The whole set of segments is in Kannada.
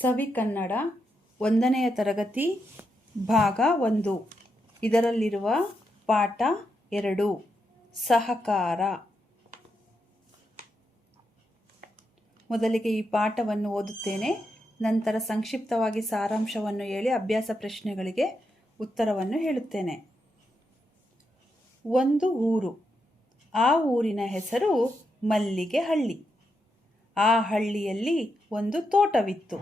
ಸವಿ ಕನ್ನಡ 1ನೇ ತರಗತಿ ಭಾಗ 1. ಇದರಲ್ಲಿರುವ ಪಾಠ 2 ಸಹಕಾರ. ಮೊದಲಿಗೆ ಈ ಪಾಠವನ್ನು ಓದುತ್ತೇನೆ. ನಂತರ ಸಂಕ್ಷಿಪ್ತವಾಗಿ ಸಾರಾಂಶವನ್ನು ಹೇಳಿ ಅಭ್ಯಾಸ ಪ್ರಶ್ನೆಗಳಿಗೆ ಉತ್ತರವನ್ನು ಹೇಳುತ್ತೇನೆ. ಒಂದು ಊರು. ಆ ಊರಿನ ಹೆಸರು ಮಲ್ಲಿಗೆಹಳ್ಳಿ. ಆ ಹಳ್ಳಿಯಲ್ಲಿ ಒಂದು ತೋಟವಿತ್ತು.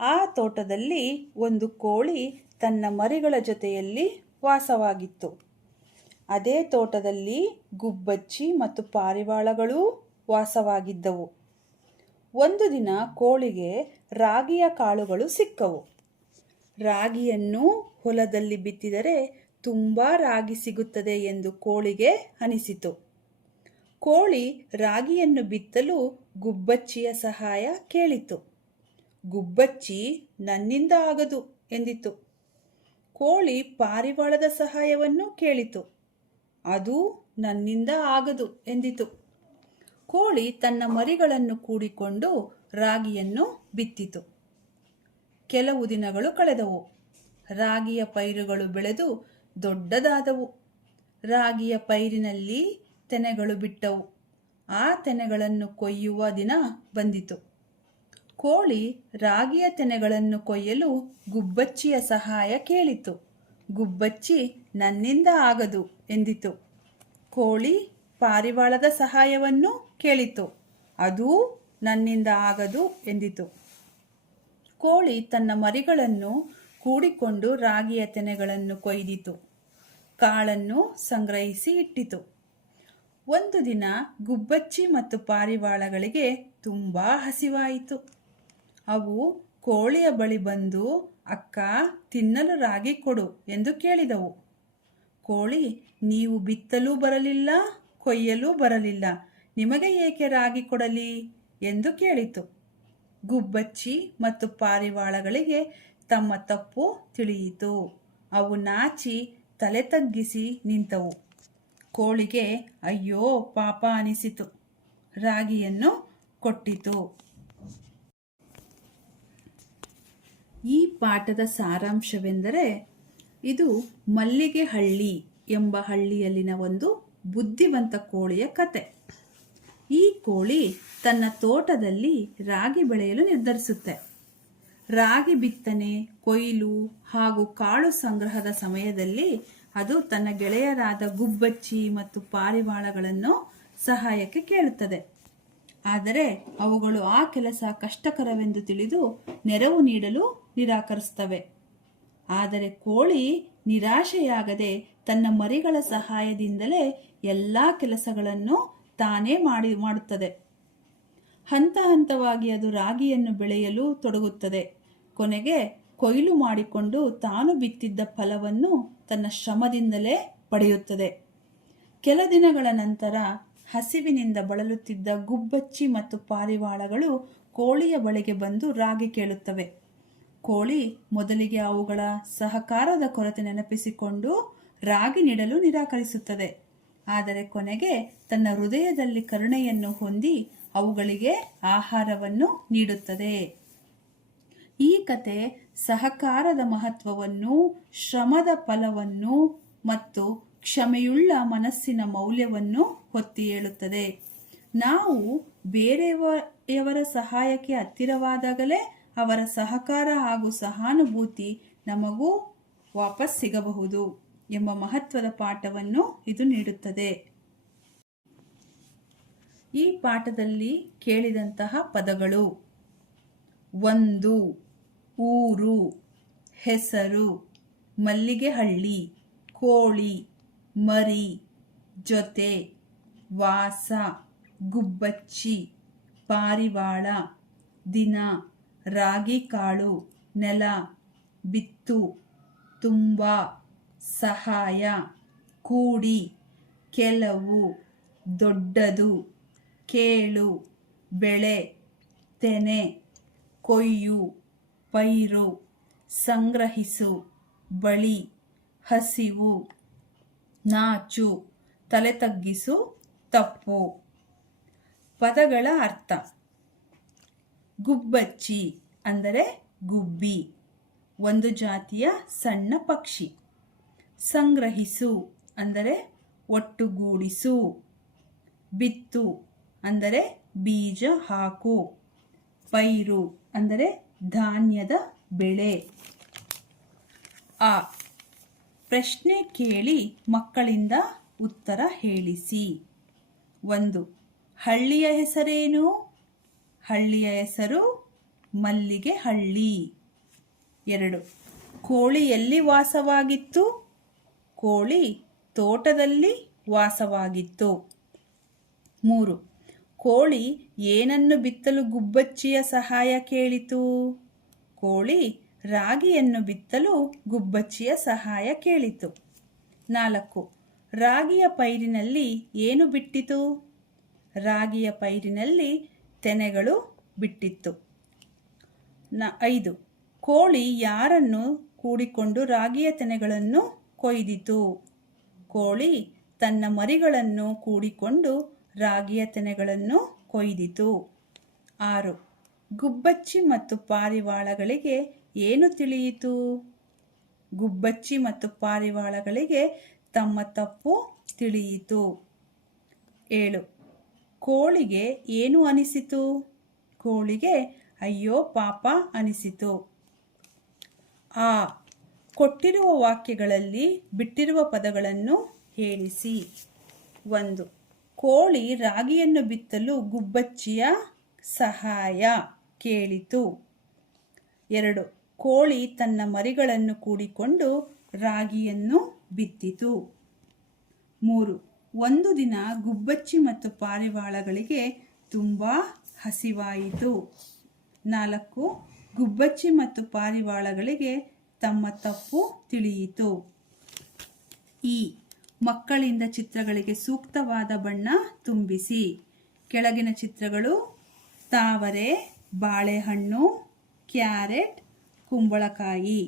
ಆ ತೋಟದಲ್ಲಿ ಒಂದು ಕೋಳಿ ತನ್ನ ಮರಿಗಳ ಜೊತೆಯಲ್ಲಿ ವಾಸವಾಗಿತ್ತು. ಅದೇ ತೋಟದಲ್ಲಿ ಗುಬ್ಬಚ್ಚಿ ಮತ್ತು ಪಾರಿವಾಳಗಳೂ ವಾಸವಾಗಿದ್ದವು. ಒಂದು ದಿನ ಕೋಳಿಗೆ ರಾಗಿಯ ಕಾಳುಗಳು ಸಿಕ್ಕವು. ರಾಗಿಯನ್ನು ಹೊಲದಲ್ಲಿ ಬಿತ್ತಿದರೆ ತುಂಬ ರಾಗಿ ಸಿಗುತ್ತದೆ ಎಂದು ಕೋಳಿಗೆ ಅನಿಸಿತು. ಕೋಳಿ ರಾಗಿಯನ್ನು ಬಿತ್ತಲು ಗುಬ್ಬಚ್ಚಿಯ ಸಹಾಯ ಕೇಳಿತು. ಗುಬ್ಬಚ್ಚಿ ನನ್ನಿಂದ ಆಗದು ಎಂದಿತು. ಕೋಳಿ ಪಾರಿವಾಳದ ಸಹಾಯವನ್ನು ಕೇಳಿತು. ಅದು ನನ್ನಿಂದ ಆಗದು ಎಂದಿತು. ಕೋಳಿ ತನ್ನ ಮರಿಗಳನ್ನು ಕೂಡಿಕೊಂಡು ರಾಗಿಯನ್ನು ಬಿತ್ತಿತು. ಕೆಲವು ದಿನಗಳು ಕಳೆದವು. ರಾಗಿಯ ಪೈರುಗಳು ಬೆಳೆದು ದೊಡ್ಡದಾದವು. ರಾಗಿಯ ಪೈರಿನಲ್ಲಿ ತೆನೆಗಳು ಬಿಟ್ಟವು. ಆ ತೆನೆಗಳನ್ನು ಕೊಯ್ಯುವ ದಿನ ಬಂದಿತು. ಕೋಳಿ ರಾಗಿಯ ತೆನೆಗಳನ್ನು ಕೊಯ್ಯಲು ಗುಬ್ಬಚ್ಚಿಯ ಸಹಾಯ ಕೇಳಿತು. ಗುಬ್ಬಚ್ಚಿ ನನ್ನಿಂದ ಆಗದು ಎಂದಿತು. ಕೋಳಿ ಪಾರಿವಾಳದ ಸಹಾಯವನ್ನು ಕೇಳಿತು. ಅದೂ ನನ್ನಿಂದ ಆಗದು ಎಂದಿತು. ಕೋಳಿ ತನ್ನ ಮರಿಗಳನ್ನು ಕೂಡಿಕೊಂಡು ರಾಗಿಯ ತೆನೆಗಳನ್ನು ಕೊಯ್ದಿತು. ಕಾಳನ್ನು ಸಂಗ್ರಹಿಸಿ ಇಟ್ಟಿತು. ಒಂದು ದಿನ ಗುಬ್ಬಚ್ಚಿ ಮತ್ತು ಪಾರಿವಾಳಗಳಿಗೆ ತುಂಬ ಹಸಿವಾಯಿತು. ಅವು ಕೋಳಿಯ ಬಳಿ ಬಂದು, ಅಕ್ಕ, ತಿನ್ನಲು ರಾಗಿ ಕೊಡು ಎಂದು ಕೇಳಿದವು. ಕೋಳಿ, ನೀವು ಬಿತ್ತಲೂ ಬರಲಿಲ್ಲ, ಕೊಯ್ಯಲೂ ಬರಲಿಲ್ಲ, ನಿಮಗೆ ಏಕೆ ರಾಗಿ ಕೊಡಲಿ ಎಂದು ಕೇಳಿತು. ಗುಬ್ಬಚ್ಚಿ ಮತ್ತು ಪಾರಿವಾಳಗಳಿಗೆ ತಮ್ಮ ತಪ್ಪು ತಿಳಿಯಿತು. ಅವು ನಾಚಿ ತಲೆ ತಗ್ಗಿಸಿ ನಿಂತವು. ಕೋಳಿಗೆ ಅಯ್ಯೋ ಪಾಪ ಅನಿಸಿತು. ರಾಗಿಯನ್ನು ಕೊಟ್ಟಿತು. ಈ ಪಾಠದ ಸಾರಾಂಶವೆಂದರೆ, ಇದು ಮಲ್ಲಿಗೆಹಳ್ಳಿ ಎಂಬ ಹಳ್ಳಿಯಲ್ಲಿನ ಒಂದು ಬುದ್ಧಿವಂತ ಕೋಳಿಯ ಕತೆ. ಈ ಕೋಳಿ ತನ್ನ ತೋಟದಲ್ಲಿ ರಾಗಿ ಬೆಳೆಯಲು ನಿರ್ಧರಿಸುತ್ತೆ. ರಾಗಿ ಬಿತ್ತನೆ, ಕೊಯ್ಲು ಹಾಗೂ ಕಾಳು ಸಂಗ್ರಹದ ಸಮಯದಲ್ಲಿ ಅದು ತನ್ನ ಗೆಳೆಯರಾದ ಗುಬ್ಬಚ್ಚಿ ಮತ್ತು ಪಾರಿವಾಳಗಳನ್ನು ಸಹಾಯಕ್ಕೆ ಕೇಳುತ್ತದೆ. ಆದರೆ ಅವುಗಳು ಆ ಕೆಲಸ ಕಷ್ಟಕರವೆಂದು ತಿಳಿದು ನೆರವು ನೀಡಲು ನಿರಾಕರಿಸುತ್ತವೆ. ಆದರೆ ಕೋಳಿ ನಿರಾಶೆಯಾಗದೆ ತನ್ನ ಮರಿಗಳ ಸಹಾಯದಿಂದಲೇ ಎಲ್ಲ ಕೆಲಸಗಳನ್ನು ತಾನೇ ಮಾಡುತ್ತದೆ. ಹಂತ ಹಂತವಾಗಿ ಅದು ರಾಗಿಯನ್ನು ಬೆಳೆಯಲು ತೊಡಗುತ್ತದೆ. ಕೊನೆಗೆ ಕೊಯ್ಲು ಮಾಡಿಕೊಂಡು ತಾನು ಬಿತ್ತಿದ್ದ ಫಲವನ್ನು ತನ್ನ ಶ್ರಮದಿಂದಲೇ ಪಡೆಯುತ್ತದೆ. ಕೆಲ ದಿನಗಳ ನಂತರ ಹಸಿವಿನಿಂದ ಬಳಲುತ್ತಿದ್ದ ಗುಬ್ಬಚ್ಚಿ ಮತ್ತು ಪಾರಿವಾಳಗಳು ಕೋಳಿಯ ಬಳಿಗೆ ಬಂದು ರಾಗಿ ಕೇಳುತ್ತವೆ. ಕೋಳಿ ಮೊದಲಿಗೆ ಅವುಗಳ ಸಹಕಾರದ ಕೊರತೆ ನೆನಪಿಸಿಕೊಂಡು ರಾಗಿ ನೀಡಲು ನಿರಾಕರಿಸುತ್ತದೆ. ಆದರೆ ಕೊನೆಗೆ ತನ್ನ ಹೃದಯದಲ್ಲಿ ಕರುಣೆಯನ್ನು ಹೊಂದಿ ಅವುಗಳಿಗೆ ಆಹಾರವನ್ನು ನೀಡುತ್ತದೆ. ಈ ಕತೆ ಸಹಕಾರದ ಮಹತ್ವವನ್ನು, ಶ್ರಮದ ಫಲವನ್ನು ಮತ್ತು ಕ್ಷಮೆಯುಳ್ಳ ಮನಸ್ಸಿನ ಮೌಲ್ಯವನ್ನು ಒತ್ತಿ ಹೇಳುತ್ತದೆ. ನಾವು ಬೇರೆಯವರ ಸಹಾಯಕ್ಕೆ ಹತ್ತಿರವಾದಾಗಲೇ ಅವರ ಸಹಕಾರ ಹಾಗೂ ಸಹಾನುಭೂತಿ ನಮಗೂ ವಾಪಸ್ ಸಿಗಬಹುದು ಎಂಬ ಮಹತ್ವದ ಪಾಠವನ್ನು ಇದು ನೀಡುತ್ತದೆ. ಈ ಪಾಠದಲ್ಲಿ ಕೇಳಿದಂತಹ ಪದಗಳು: ಒಂದು, ಊರು, ಹೆಸರು, ಮಲ್ಲಿಗೆಹಳ್ಳಿ, ಕೋಳಿ, ಮರಿ, ಜೊತೆ, ವಾಸ, ಗುಬ್ಬಚ್ಚಿ, ಪಾರಿವಾಳ, ದಿನ, ರಾಗಿ ಕಾಳು, ನೆಲ, ಬಿತ್ತು, ತುಂಬ, ಸಹಾಯ, ಕೂಡಿ, ಕೆಲವು, ದೊಡ್ಡದು, ಕೇಳು, ಬೆಳೆ, ತೆನೆ, ಕೊಯ್ಯು, ಪೈರು, ಸಂಗ್ರಹಿಸು, ಬಳಿ, ಹಸಿವು, ನಾಚು, ತಲೆ ತಗ್ಗಿಸು, ತಪ್ಪು. ಪದಗಳ ಅರ್ಥ: ಗುಬ್ಬಚ್ಚಿ ಅಂದರೆ ಗುಬ್ಬಿ, ಒಂದು ಜಾತಿಯ ಸಣ್ಣ ಪಕ್ಷಿ. ಸಂಗ್ರಹಿಸು ಅಂದರೆ ಒಟ್ಟುಗೂಡಿಸು. ಬಿತ್ತು ಅಂದರೆ ಬೀಜ ಹಾಕು. ಪೈರು ಅಂದರೆ ಧಾನ್ಯದ ಬೆಳೆ. ಆ ಪ್ರಶ್ನೆ ಕೇಳಿ ಮಕ್ಕಳಿಂದ ಉತ್ತರ ಹೇಳಿಸಿ. 1. ಹಳ್ಳಿಯ ಹೆಸರೇನು? ಹಳ್ಳಿಯ ಹೆಸರು ಮಲ್ಲಿಗೆ ಹಳ್ಳಿ. 2. ಕೋಳಿ ಎಲ್ಲಿ ವಾಸವಾಗಿತ್ತು? ಕೋಳಿ ತೋಟದಲ್ಲಿ ವಾಸವಾಗಿತ್ತು. 3. ಕೋಳಿ ಏನನ್ನು ಬಿತ್ತಲು ಗುಬ್ಬಚ್ಚಿಯ ಸಹಾಯ ಕೇಳಿತು? ಕೋಳಿ ರಾಗಿಯನ್ನು ಬಿತ್ತಲು ಗುಬ್ಬಚ್ಚಿಯ ಸಹಾಯ ಕೇಳಿತು. 4. ರಾಗಿಯ ಪೈರಿನಲ್ಲಿ ಏನು ಬಿಟ್ಟಿತು? ರಾಗಿಯ ಪೈರಿನಲ್ಲಿ ತೆನೆಗಳು ಬಿಟ್ಟಿತ್ತು. 5. ಕೋಳಿ ಯಾರನ್ನು ಕೂಡಿಕೊಂಡು ರಾಗಿಯ ತೆನೆಗಳನ್ನು ಕೊಯ್ದಿತು? ಕೋಳಿ ತನ್ನ ಮರಿಗಳನ್ನು ಕೂಡಿಕೊಂಡು ರಾಗಿಯ ತೆನೆಗಳನ್ನು ಕೊಯ್ದಿತು. 6. ಗುಬ್ಬಚ್ಚಿ ಮತ್ತು ಪಾರಿವಾಳಗಳಿಗೆ ಏನು ತಿಳಿಯಿತು? ಗುಬ್ಬಚ್ಚಿ ಮತ್ತು ಪಾರಿವಾಳಗಳಿಗೆ ತಮ್ಮ ತಪ್ಪು ತಿಳಿಯಿತು. 7. ಕೋಳಿಗೆ ಏನು ಅನಿಸಿತು? ಕೋಳಿಗೆ ಅಯ್ಯೋ ಪಾಪ ಅನಿಸಿತು. ಆ ಕೊಟ್ಟಿರುವ ವಾಕ್ಯಗಳಲ್ಲಿ ಬಿಟ್ಟಿರುವ ಪದಗಳನ್ನು ಹೇಳಿಸಿ. 1. ಕೋಳಿ ರಾಗಿಯನ್ನು ಬಿತ್ತಲು ಗುಬ್ಬಚ್ಚಿಯ ಸಹಾಯ ಕೇಳಿತು. 2. ಕೋಳಿ ತನ್ನ ಮರಿಗಳನ್ನು ಕೂಡಿಕೊಂಡು ರಾಗಿಯನ್ನು ಬಿತ್ತಿತು. 3. ಒಂದು ದಿನ ಗುಬ್ಬಚ್ಚಿ ಮತ್ತು ಪಾರಿವಾಳಗಳಿಗೆ ತುಂಬ ಹಸಿವಾಯಿತು. 4. ಗುಬ್ಬಚ್ಚಿ ಮತ್ತು ಪಾರಿವಾಳಗಳಿಗೆ ತಮ್ಮ ತಪ್ಪು ತಿಳಿಯಿತು. ಈ ಮಕ್ಕಳಿಂದ ಚಿತ್ರಗಳಿಗೆ ಸೂಕ್ತವಾದ ಬಣ್ಣ ತುಂಬಿಸಿ. ಕೆಳಗಿನ ಚಿತ್ರಗಳು ತಾವರೆ, ಬಾಳೆಹಣ್ಣು, ಕ್ಯಾರೆಟ್, ಕುಂಬಳಕಾಯಿ.